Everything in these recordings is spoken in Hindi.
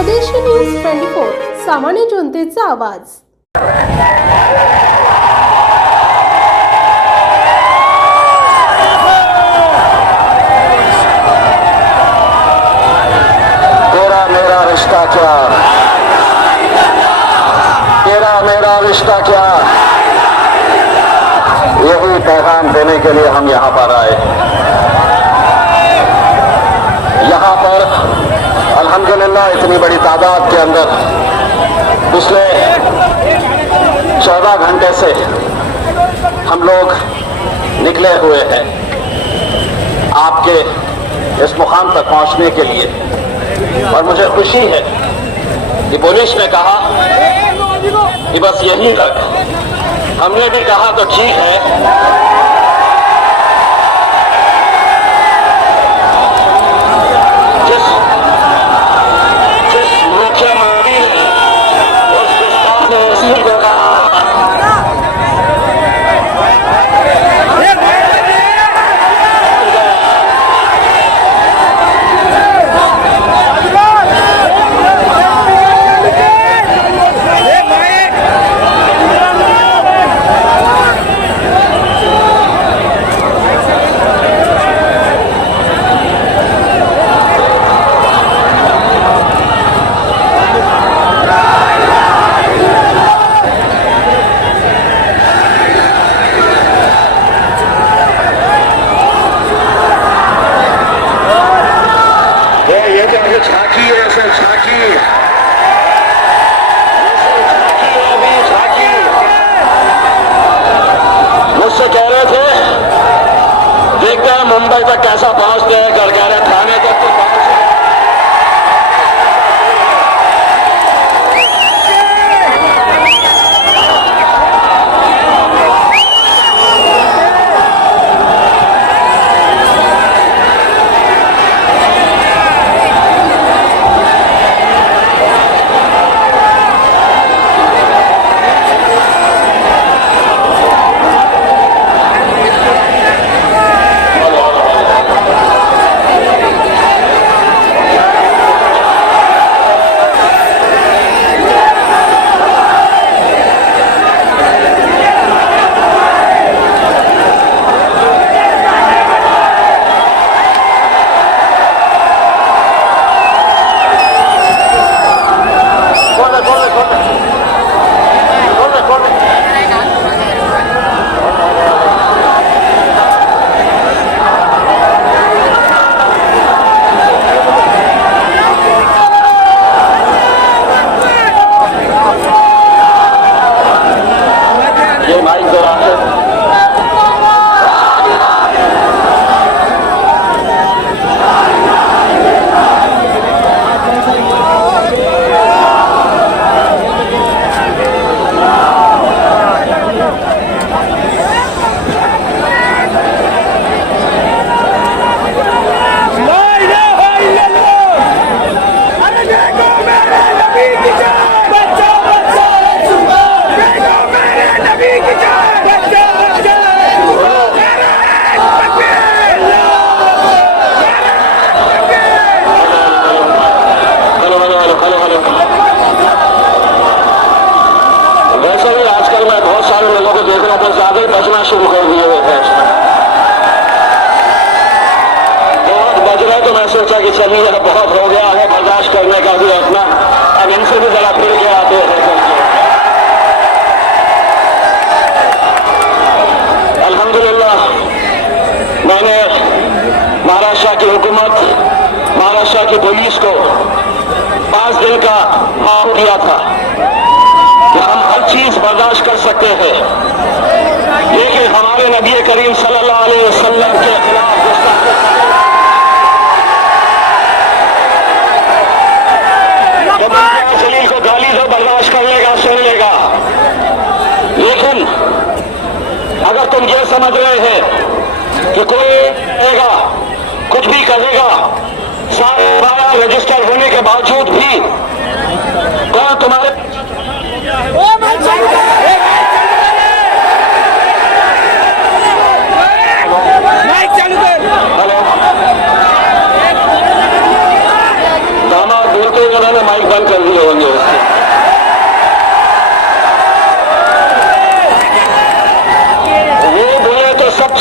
स्वदेशी न्यूज 24 सामान्य जनतेचा आवाज। तेरा मेरा रिश्ता क्या, तेरा मेरा रिश्ता क्या, यही पैगाम देने के लिए हम यहाँ पर आए। यहाँ पर अल्हम्दुलिल्लाह इतनी बड़ी तादाद के अंदर पिछले 14 घंटे से हम लोग निकले हुए हैं आपके इस मुकाम तक पहुंचने के लिए। और मुझे खुशी है कि पुलिस ने कहा कि बस यहीं तक। हमने भी कहा तो ठीक है, झांकी है, ऐसे झांकी मुझसे कह रहे थे देखते हैं मुंबई तक कैसा पहुंचते हैं, कल कह रहे थाने तक तो पहुंच। बजना शुरू कर दिए हुए थे, बहुत बज रहे, तो मैं सोचा कि चलिए अब बहुत हो गया है, बर्दाश्त करने का भी अपना, अब इनसे भी जरा फिर के आते हैं। अल्हम्दुलिल्लाह मैंने महाराष्ट्र की हुकूमत, महाराष्ट्र की पुलिस को 5 दिन का माहौल दिया था कि हम हर चीज बर्दाश्त कर सकते हैं, लेकिन हमारे नबी करीम सल्लल्लाहु अलैहि वसल्लम के खिलाफ जलील को गाली दो, बर्दाश्त कर लेगा, सुन लेगा। लेकिन अगर तुम ये समझ रहे हैं कि कोई करेगा, कुछ भी करेगा, सारा रजिस्टर होने के बावजूद भी कौन तुम्हारे माइक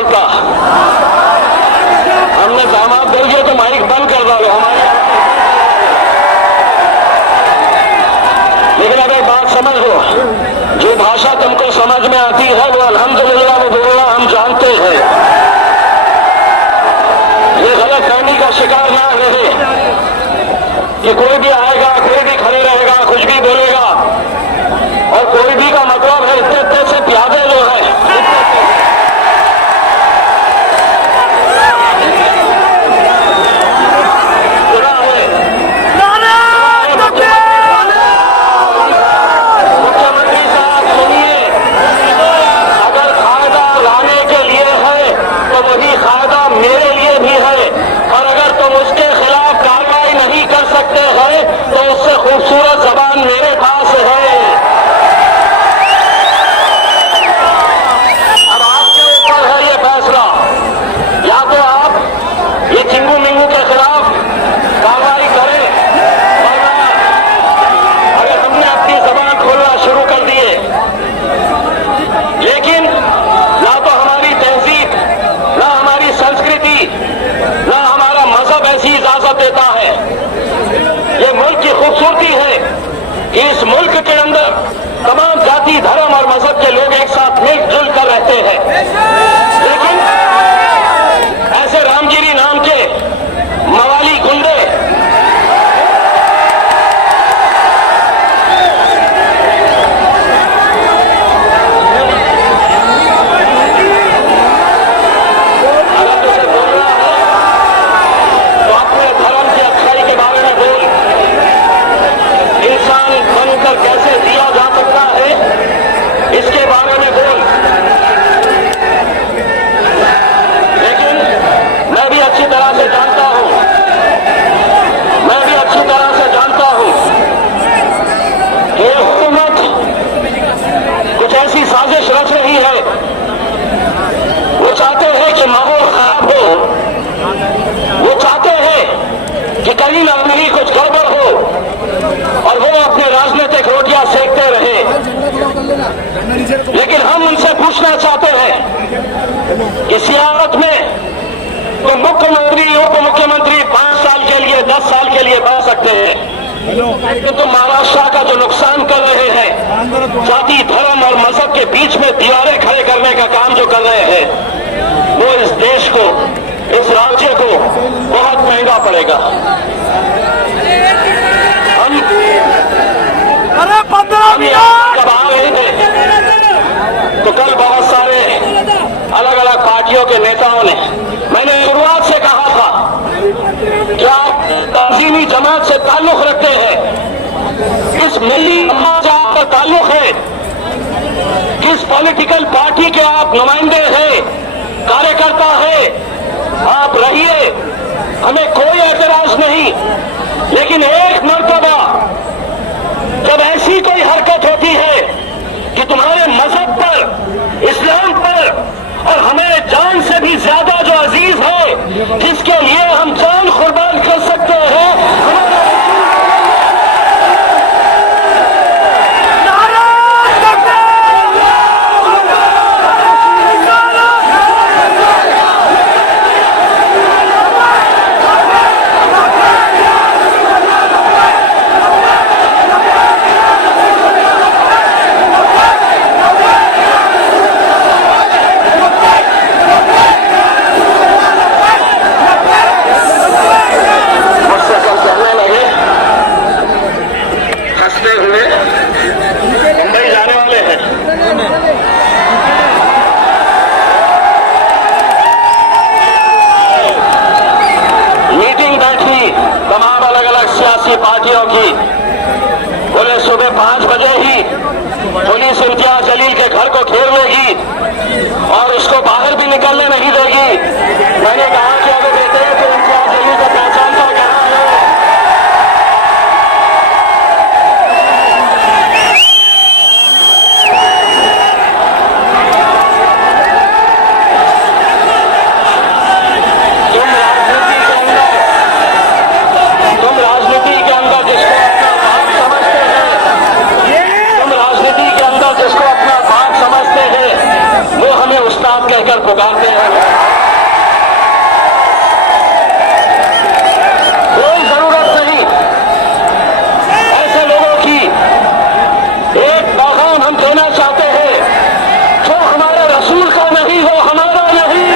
चलता। हमने दामाद दे दिए तो माइक बंद कर दो हमारे। लेकिन अब एक बात समझ लो, जो भाषा तुमको समझ में आती है वो अल्हम्दुलिल्लाह में बोलना हम जानते हैं। ये गलतफहमी का शिकार ना रहे कि कोई भी आएगा, कोई भी खड़े रहेगा, कुछ भी बोलेगा, और कोई भी का मतलब है इतने से प्यादे जो है मुख्यमंत्री साहब सुनिए, अगर फायदा लाने के लिए है तो वही फायदा मेरे लिए भी है, और अगर तुम उसके खिलाफ कार्रवाई नहीं कर सकते हैं तो उससे खूबसूरत जबान मेरे पास है। अब आपके ऊपर है ये फैसला, या तो आप ये चिंगू मिंगू के खिलाफ कार्रवाई करें, वरना अगर हमने अपनी जबान खोलना शुरू कर दिए, लेकिन ना तो हमारी तहजीब, ना हमारी संस्कृति, ना हमारा मजहब ऐसी इजाजत देता है। ये मुल्क की खूबसूरती है कि इस मुल्क के अंदर तमाम जाति, धर्म और मजहब के लोग एक साथ मिलजुल कर रहते हैं। लेकिन ऐसे रामगिरी नाम के मवाली गुंडे अगर तुझे बोलना है तो अपने धर्म की अच्छाई के बारे में बोल, इंसान बनकर कैसे जिया जा सकता है इसके बारे में बोल। लेकिन मैं भी अच्छी तरह से जानता हूं, कि हुकूमत कुछ ऐसी साजिश रच रही है। वो चाहते हैं कि माहौल खराब हो, वो चाहते हैं कि कहीं ना कहीं कुछ गड़बड़ हो और वो अपने राजनीतिक रोटियां सेकते रहे। लेकिन हम उनसे पूछना चाहते हैं कि सियासत में तो मुख्यमंत्री, उप मुख्यमंत्री 5 साल के लिए, 10 साल के लिए बन सकते हैं, लेकिन तो महाराष्ट्र का जो नुकसान कर रहे हैं, जाति, धर्म और मजहब के बीच में दीवारें खड़े करने का काम जो कर रहे हैं, वो इस देश को, इस राज्य को बहुत महंगा पड़ेगा। हम जब आ रहे थे तो कल बहुत सारे अलग अलग पार्टियों के नेताओं ने, मैंने शुरुआत से कहा था कि आप तंजीमी जमात से ताल्लुक रखते हैं, किस मिली जमात से आपका ताल्लुक है, किस पॉलिटिकल पार्टी के आप नुमाइंदे हैं, कार्यकर्ता है, आप रहिए, हमें कोई एतराज नहीं। लेकिन एक मर्तबा जब ऐसी कोई हरकत होती है कि तुम्हारे मजहब पर, इस्लाम पर और हमें जान से भी ज्यादा जो अजीज है, जिसके लिए हम जान कुर्बान कर सकते हैं, पार्टियों की। बोले सुबह 5 बजे ही पुलिस इम्तियाज जलील के घर को घेर लेगी और उसको बाहर भी निकलने नहीं देगी। मैंने कहा कि अगर देते हैं तो इम्तियाज जलील को पहचानता कहां है? तुम राजनीति के अंदर जिसको अपना बाप समझते हैं, तुम राजनीति के अंदर जिसको अपना बाप समझते हैं, हैं। कोई जरूरत नहीं ऐसे लोगों की। एक पैगाम हम देना चाहते हैं, जो हमारे रसूल का नहीं वो हमारा नहीं,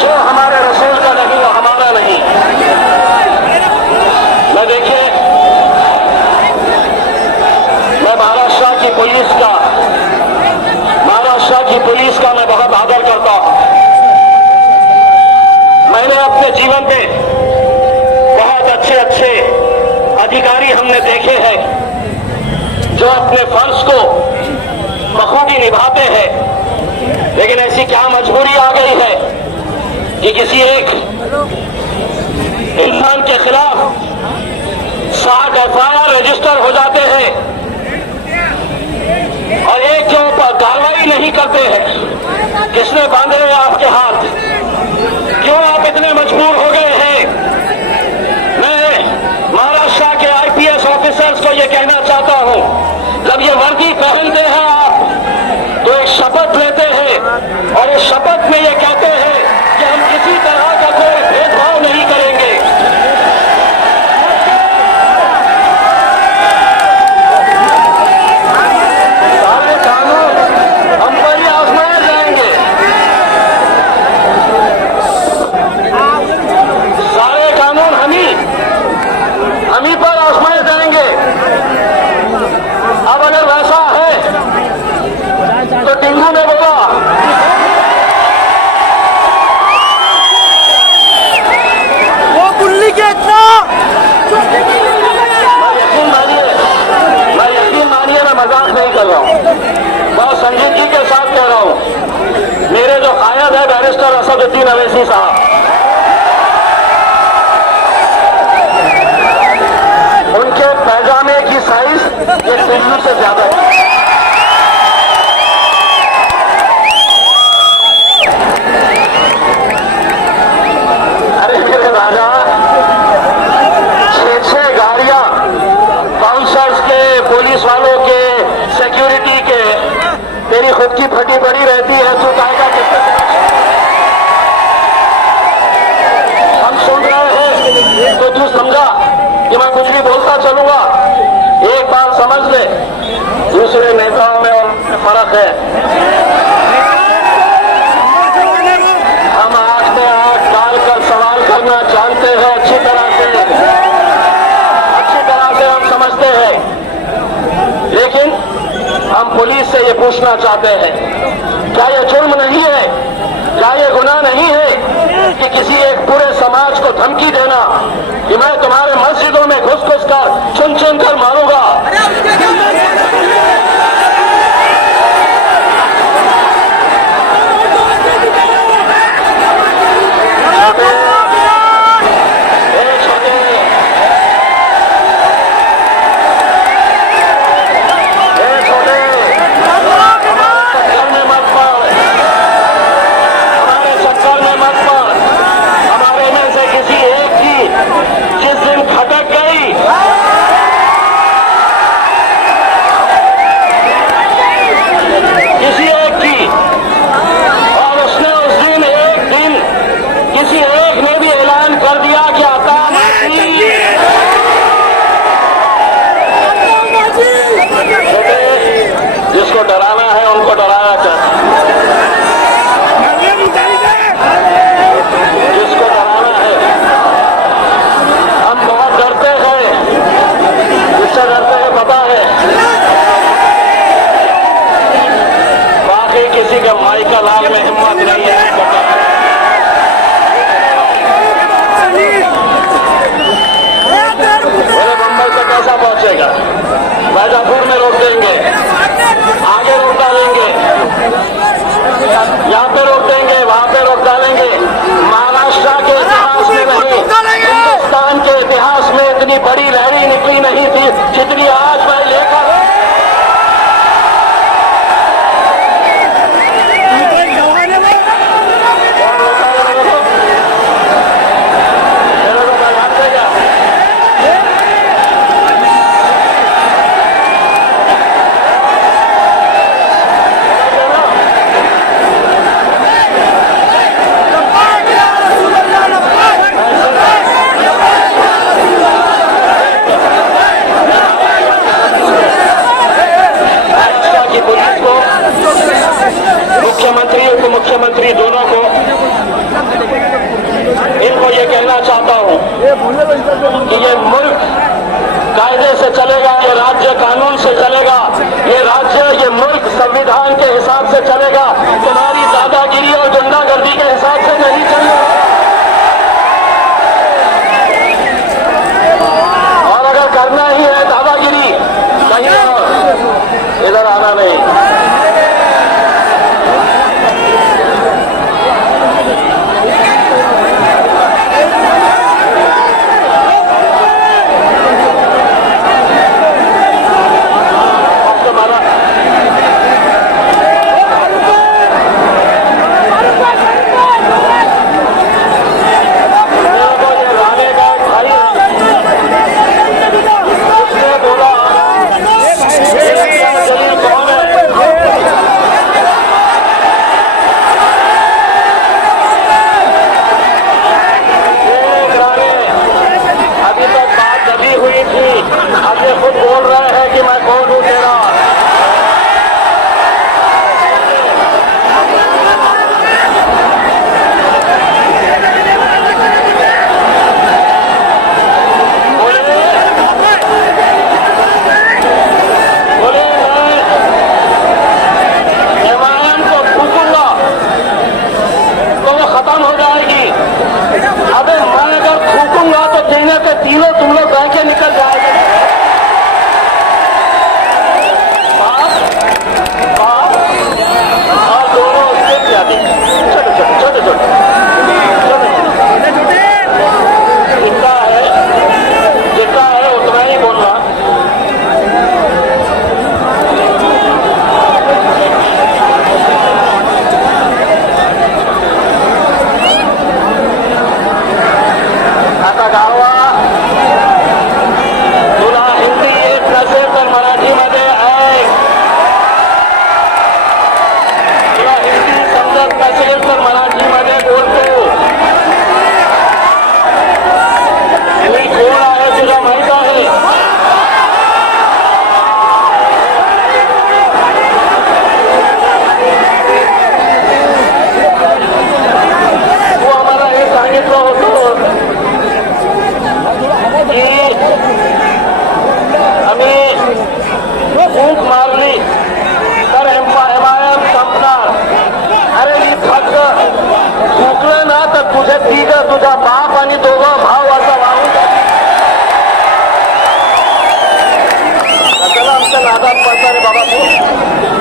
जो हमारे रसूल का नहीं वो हमारा नहीं। मैं देखिए, मैं महाराष्ट्र की पुलिस का मैं बहुत आदर करता हूं। मैंने अपने जीवन में बहुत अच्छे अधिकारी हमने देखे हैं जो अपने फर्ज को बखूबी निभाते हैं, लेकिन ऐसी क्या मजबूरी आ गई है कि किसी एक इंसान के खिलाफ 60 FIR रजिस्टर हो जाते हैं और एक के ऊपर कार्रवाई नहीं करते हैं। किसने बांधे हैं आपके हाथ? क्यों आप इतने मजबूर हो गए हैं? मैं महाराष्ट्र के IPS ऑफिसर्स को यह कहना चाहता हूं, जब ये वर्दी पहनते हैं आप तो एक शपथ लेते हैं और इस शपथ में ये कहते हैं कि हम किसी तरह का कोई भेदभाव नहीं करेंगे। सारे कानून हम पर ही आजमाए जाएंगे, सारे कानून हम ही पर आजमाए जाएंगे। अब अगर वैसा है तो टिंगू ने बोला वो गुल्ली के इतना मैं यकीन मानिए मैं मजाक नहीं कर रहा हूँ, बहुत संजीदगी के साथ कह रहा हूँ। मेरे जो कायद है बैरिस्टर असदुद्दीन अवैसी साहब, उनके पैजामे की साइज ये टिंगू से ज्यादा है। अरे मेरे राजा, 6 गाड़ियां बाउंसर्स के, पुलिस वालों के, सिक्योरिटी के, तेरी खुद की फटी पड़ी रहती है, तू कहेगा किससे? हम सुन रहे हैं तो तू समझा कि मैं कुछ भी बोलता चलूंगा। एक बात समझ ले, दूसरे नेताओं में और फर्क है। हम आंख में आंख डालकर सवाल करना जानते हैं, अच्छी तरह से हम समझते हैं, लेकिन हम पुलिस से ये पूछना चाहते हैं, क्या ये जुर्म नहीं है, क्या ये गुनाह नहीं है कि किसी एक पूरे समाज को धमकी देना कि मैं तुम्हारे मस्जिदों में घुस कर चुन कर मारूंगा? जिसको डराना है उनको डराया कर, जिसको डराना है। हम बहुत डरते हैं, जिससे डरते हैं पता है, बाकी किसी के माई का लाल में हिम्मत नहीं है। मेरे बम्बई से कैसा पहुंचेगा? बैजापुर में रोक देंगे, आगे रोक डालेंगे, यहाँ पे रोक देंगे, वहां पे रोक डालेंगे। महाराष्ट्र के इतिहास में नहीं, हिंदुस्तान के इतिहास में इतनी बड़ी लहरी निकली नहीं थी जितनी आज मैं लेकर मुख्यमंत्री उप मुख्यमंत्री दोनों को इनको ये कहना चाहता हूं कि ये मुल्क कायदे से चलेगा, ये राज्य कानून से चलेगा, ये राज्य ये मुल्क संविधान के हिसाब से चलेगा। तुम्हारी दादागिरी और गुंडागर्दी के हिसाब से नहीं चलेगा। और अगर करना ही है दादागिरी, कहीं और, इधर आना नहीं। तीनों तुम लोग बैंके निकल जाएंगे। और दोनों उसके ज्यादा छोटे छोटे जितना है उतना ही बोलना। आता गावा फूक मारली तर एमआयएम संपणार। अरे मी फक्त फुकलं ना तर तुझे तिघ तुझा बाप आणि दोघं भाव असा वाहून कशाला आमच्या नादात पडता रे बाबा, तू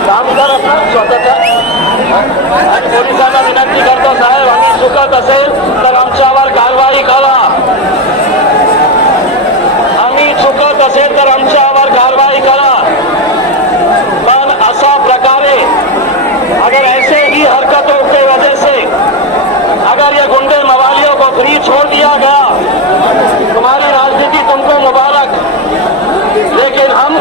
काम करत ना स्वतःचा। आणि पोलिसांना विनंती करतो, साहेब आम्ही चुकत असेल तर आमच्यावर कारवाई करा, आम्ही चुकत असेल तर आमच्यावर कारवाई करा। पण असा प्रकारे अगर ऐसे ही हरकतों के वजह से अगर ये गुंडे मवालियों को फ्री छोड़ दिया गया, तुम्हारी राजनीति तुमको मुबारक। लेकिन हम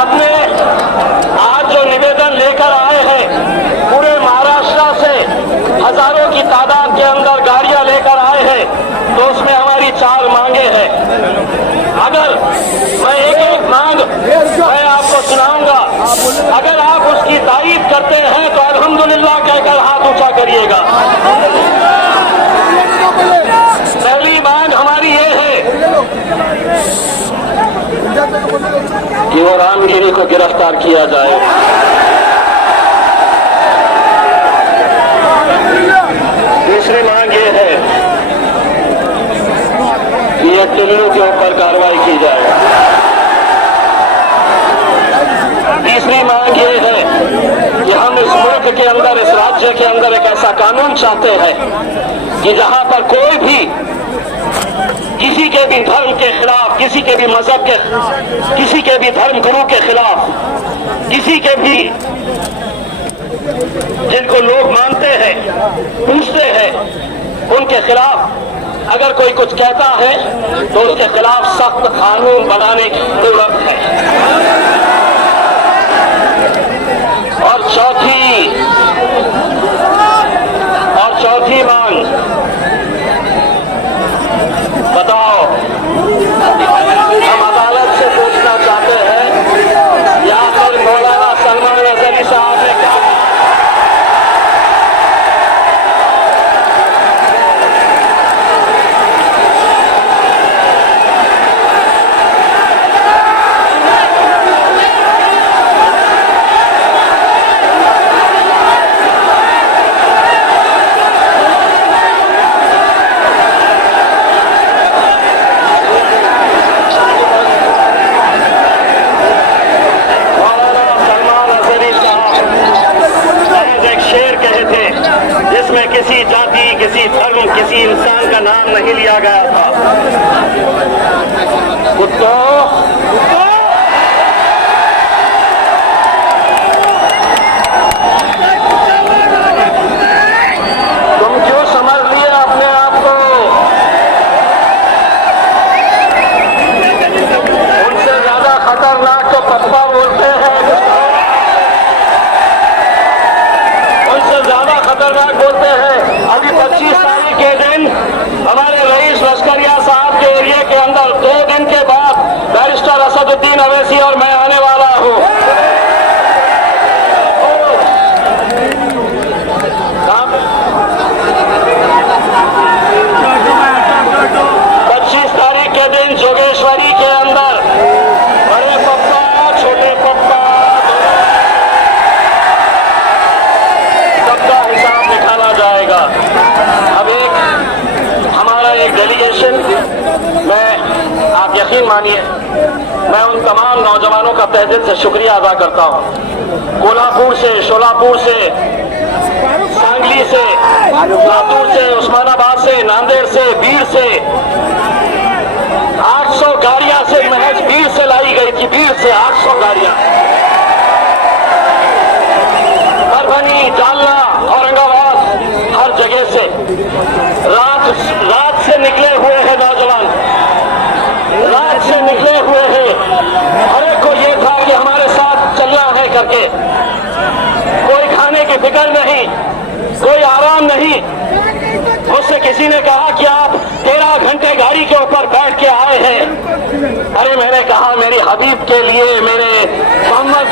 अपने आज जो निवेदन लेकर आए हैं, पूरे महाराष्ट्र से हजारों की तादाद के अंदर गाड़ियां लेकर आए हैं, तो उसमें हमारी 4 मांगे हैं। अगर मैं एक मांग मैं आपको सुनाऊंगा, अगर आप उसकी तारीफ करते हैं तो अल्हम्दुलिल्लाह कहकर हाथ ऊंचा करिएगा। पहली मांग हमारी ये है कि वो रामगिरी को गिरफ्तार किया जाए। दूसरी मांग ये है कि ये टिल्लू के ऊपर कार्रवाई की जाए। तीसरी मांग ये है कि हम इस मुल्क के अंदर, इस राज्य के अंदर एक ऐसा कानून चाहते हैं कि जहां पर कोई भी किसी के भी धर्म के खिलाफ, किसी के भी मजहब के, किसी के भी धर्म गुरु के खिलाफ, किसी के भी जिनको लोग मानते हैं, पूछते हैं, उनके खिलाफ अगर कोई कुछ कहता है तो उसके खिलाफ सख्त कानून बनाने की जरूरत है। और चौथी मांग, बताओ हम अदालत से तुम क्यों समझ लिए अपने आप को? उनसे ज्यादा खतरनाक तो पप्पा बोलते हैं, उनसे ज्यादा खतरनाक बोलते हैं। अभी 25 तारीख के दिन हमारे रईस लश्करिया साहब के एरिया के अंदर 2 दिन के बाद बैरिस्टर असदुद्दीन अवैसी और मैं आने वाला हूं। 25 तारीख के दिन जोगेश्वरी के अंदर बड़े पप्पा, छोटे पप्पा सबका हिसाब निकाला जाएगा। अब हमारा एक डेलीगेशन, आप यकीन मानिए, मैं उन तमाम नौजवानों का तहे दिल से शुक्रिया अदा करता हूं। कोल्हापुर से, शोलापुर से, सांगली से, लातूर से, उस्मानाबाद से, नांदेड़ से, बीर से 800 गाड़ियां से महज बीर से लाई गई थी। बीर से 800 गाड़ियां, परभनी, जालना, औरंगाबाद, हर जगह से रात से निकले हुए हैं नौजवान, रात से निकले हुए हैं। हर एक को ये था कि हमारे साथ चलना है करके। कोई खाने की फिक्र नहीं, कोई आराम नहीं। मुझसे किसी ने कहा कि आप 13 घंटे गाड़ी के ऊपर बैठ के आए हैं। अरे मैंने कहा मेरी हबीब के लिए, मेरे मोहम्मद